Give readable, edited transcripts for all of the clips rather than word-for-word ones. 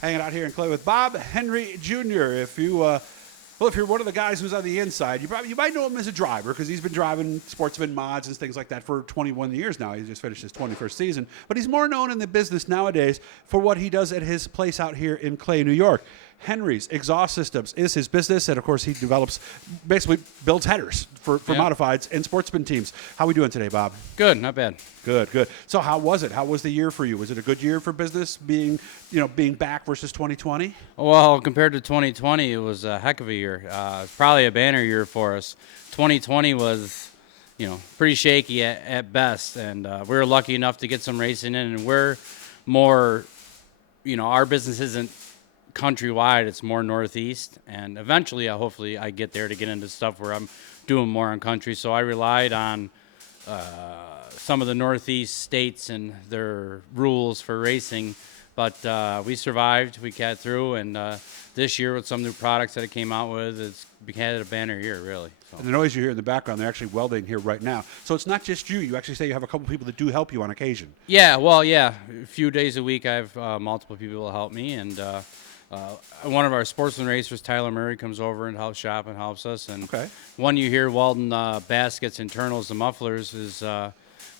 Hanging out here in Clay with Bob Henry Jr. If you're one of the guys who's on the inside, you might know him as a driver because he's been driving sportsman mods and things like that for 21 years now. He just finished his 21st season. But he's more known in the business nowadays for what he does at his place out here in Clay, New York. Henry's Exhaust Systems is his business, and of course he basically builds headers for modifieds and sportsman teams. How are we doing today, Bob? Good, not bad. Good. So how was it? How was the year for you? Was it a good year for business being back versus 2020? Well, compared to 2020, it was a heck of a year. It's probably a banner year for us. 2020 was, pretty shaky at best, and we were lucky enough to get some racing in, and we're more, our business isn't countrywide, it's more northeast, and eventually hopefully I get there to get into stuff where I'm doing more on country. So I relied on some of the northeast states and their rules for racing, but we survived, we got through, and this year with some new products that it came out with, it's had a banner year, really. So. And the noise you hear in the background, they're actually welding here right now. So it's not just you. You actually say you have a couple people that do help you on occasion. Yeah, a few days a week I have multiple people to help me, and one of our sportsman racers, Tyler Murray, comes over and helps shop and helps us. And one you hear welding baskets, internals, the mufflers is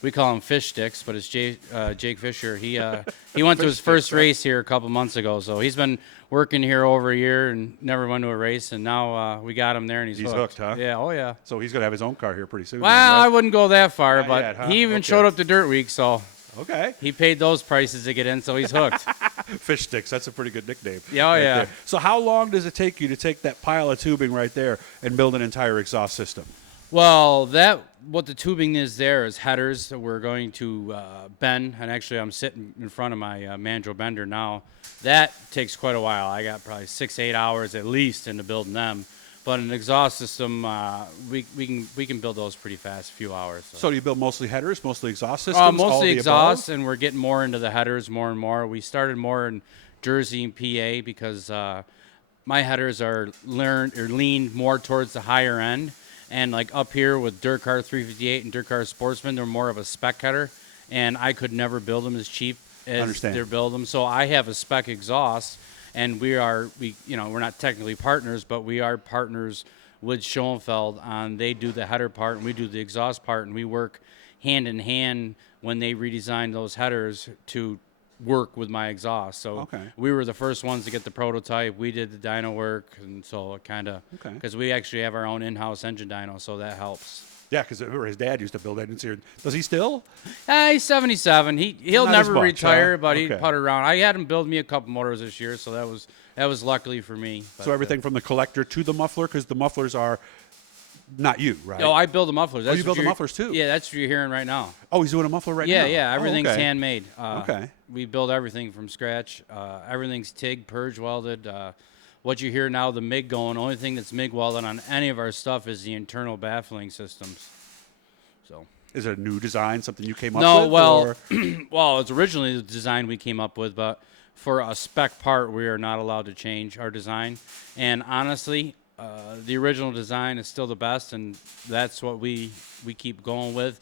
we call them fish sticks, but it's Jake Fisher. He went to his first race here a couple months ago, so he's been working here over a year and never went to a race, and now we got him there, and he's hooked, huh? Yeah, oh yeah. So he's going to have his own car here pretty soon. Well, then, right? I wouldn't go that far, Not but yet, huh? he even showed up to Dirt Week, so he paid those prices to get in, so he's hooked. Fish sticks, that's a pretty good nickname. Yeah, right yeah. There. So how long does it take you to take that pile of tubing right there and build an entire exhaust system? Well, what the tubing is there is headers that we're going to bend, and actually I'm sitting in front of my mandrel bender now. That takes quite a while. I got probably 6-8 hours at least into building them. But an exhaust system, we can build those pretty fast, a few hours. So do you build mostly headers, mostly exhaust systems? Mostly exhaust, and we're getting more into the headers more and more. We started more in Jersey and PA because my headers are leaned more towards the higher end. And like up here with Dirt Car 358 and Dirt Car Sportsman, they're more of a spec header, and I could never build them as cheap as they're build them. So I have a spec exhaust, and we're not technically partners, but we are partners with Schoenfeld on they do the header part and we do the exhaust part, and we work hand in hand when they redesign those headers to work with my exhaust. So we were the first ones to get the prototype. We did the dyno work, and so it kind of because we actually have our own in-house engine dyno, so that helps. Yeah, because his dad used to build engines here. Does he still? He's 77. He'll Not never much, retire, huh? but he put around. I had him build me a couple motors this year, so that was luckily for me. But, so everything from the collector to the muffler, because the mufflers are not you, right? No, I build the mufflers. You build the mufflers too? Yeah, that's what you're hearing right now. Oh, he's doing a muffler right now? Yeah, everything's handmade. Okay. We build everything from scratch. Everything's TIG, purge welded. What you hear now, the MIG going, only thing that's MIG welded on any of our stuff is the internal baffling systems. So. Is it a new design, something you came up with? No, well, well, it's originally the design we came up with, but for a spec part, we are not allowed to change our design. And honestly, the original design is still the best, and that's what we keep going with.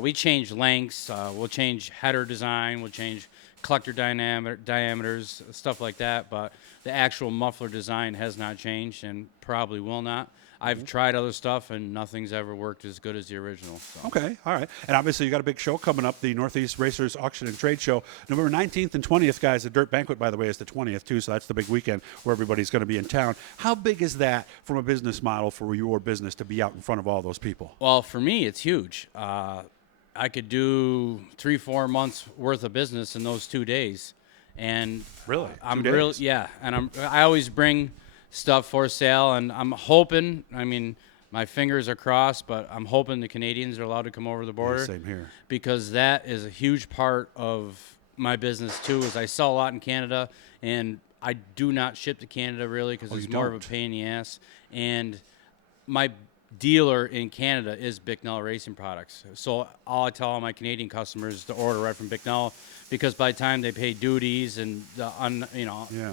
We change lengths, we'll change header design, we'll change collector diameters, stuff like that, but the actual muffler design has not changed and probably will not. I've tried other stuff, and nothing's ever worked as good as the original. So. Okay, all right. And obviously you got a big show coming up, the Northeast Racers Auction and Trade Show. November 19th and 20th, guys. The Dirt Banquet, by the way, is the 20th, too, so that's the big weekend where everybody's going to be in town. How big is that from a business model for your business to be out in front of all those people? Well, for me, it's huge. I could do 3-4 months worth of business in those 2 days. And really? I'm really, yeah. And I always bring stuff for sale, and I'm hoping, I mean, my fingers are crossed, but I'm hoping the Canadians are allowed to come over the border. Yeah, same here. Because that is a huge part of my business too, is I sell a lot in Canada, and I do not ship to Canada really because it's more of a pain in the ass. And my dealer in Canada is Bicknell Racing Products. So all I tell all my Canadian customers is to order right from Bicknell, because by the time they pay duties and the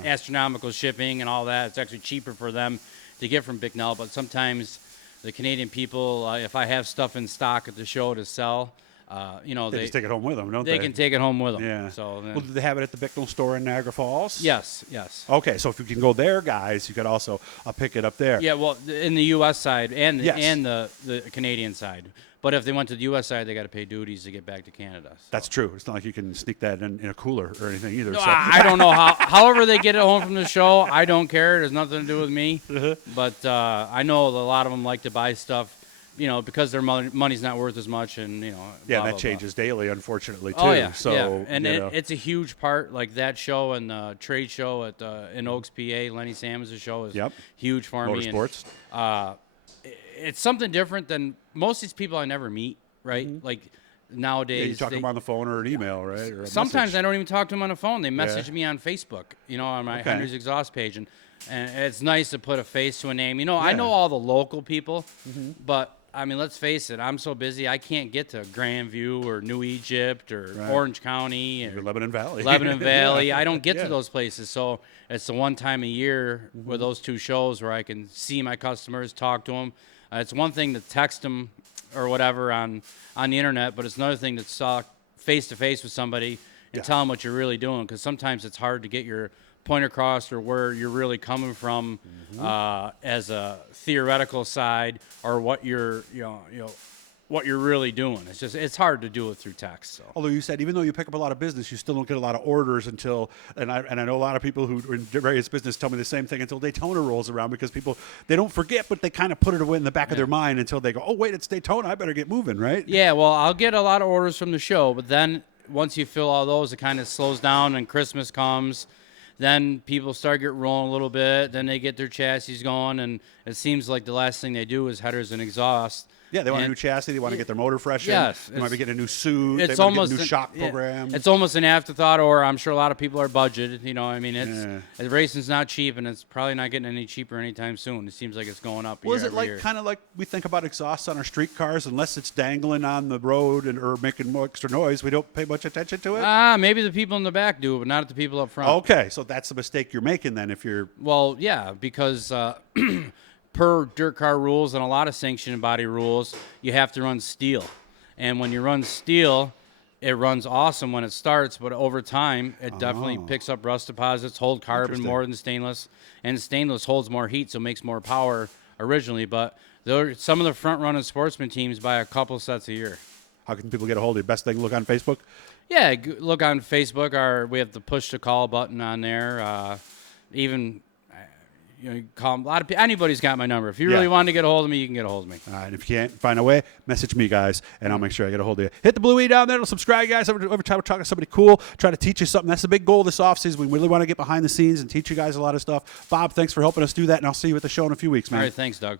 astronomical shipping and all that, it's actually cheaper for them to get from Bicknell. But sometimes the Canadian people, if I have stuff in stock at the show to sell, They just take it home with them, don't they? They can take it home with them. Yeah. So Well, do they have it at the Bicknell store in Niagara Falls? yes. Okay, so if you can go there, guys, you could also pick it up there. Yeah, well, in the U.S. side and Yes. and the Canadian side. But if they went to the U.S. side, they got to pay duties to get back to Canada. So. That's true. It's not like you can sneak that in a cooler or anything either. No, So. I don't know how. However they get it home from the show, I don't care. It has nothing to do with me. But I know a lot of them like to buy stuff, because their money's not worth as much, and Yeah, blah, that blah, changes daily, unfortunately, too. Oh yeah, So, yeah. And it's a huge part. Like that show and the trade show in Oaks, PA, Lenny Sammons' show is huge for me. Motorsports. And, it's something different than most of these people I never meet. Right, like nowadays. Yeah, you talk to them on the phone or an email, right? Or a sometimes message. I don't even talk to them on the phone. They message me on Facebook, on my Okay. Henry's Exhaust page, and it's nice to put a face to a name. I know all the local people, but I mean, let's face it. I'm so busy, I can't get to Grandview or New Egypt or Orange County or Lebanon Valley. Lebanon Valley. Yeah. I don't get Yeah. to those places, so it's the one time a year with those two shows where I can see my customers, talk to them. It's one thing to text them or whatever on the internet, but it's another thing to talk face to face with somebody and tell them what you're really doing, because sometimes it's hard to get your point across or where you're really coming from as a theoretical side or what you're what you're really doing. It's hard to do it through text. So. Although you said even though you pick up a lot of business, you still don't get a lot of orders until, and I know a lot of people who are in various business tell me the same thing, until Daytona rolls around, because people, they don't forget, but they kind of put it away in the back of their mind until they go, oh, wait, it's Daytona, I better get moving, right? Yeah, well, I'll get a lot of orders from the show, but then once you fill all those, it kind of slows down and Christmas comes. Then people start getting rolling a little bit. Then they get their chassis going, and it seems like the last thing they do is headers and exhaust. Yeah, they want a new chassis. They want to get their motor freshened. Yes, They might be getting a new suit. It's they might almost get a new shock program. It's almost an afterthought, or I'm sure a lot of people are budgeted. I mean, racing's not cheap, and it's probably not getting any cheaper anytime soon. It seems like it's going up. Well, is it like kind of like we think about exhausts on our street cars? Unless it's dangling on the road or making more extra noise, we don't pay much attention to it. Maybe the people in the back do, but not the people up front. Okay, so that's the mistake you're making then. If you're because. Per dirt car rules and a lot of sanctioned body rules, you have to run steel. And when you run steel, it runs awesome when it starts, but over time, it definitely picks up rust deposits, hold carbon more than stainless, and stainless holds more heat, so it makes more power originally. But some of the front-running sportsman teams buy a couple sets a year. How can people get a hold of you? Best thing, look on Facebook? Yeah, look on Facebook. We have the push-to-call button on there. You call them, a lot of people. Anybody's got my number. If you really want to get a hold of me, you can get a hold of me. All right, and if you can't find a way, message me, guys, and I'll make sure I get a hold of you. Hit the blue E down there. Subscribe, guys. Every time we're talking to somebody cool, try to teach you something. That's the big goal this offseason. We really want to get behind the scenes and teach you guys a lot of stuff. Bob, thanks for helping us do that, and I'll see you at the show in a few weeks, man. All right, thanks, Doug.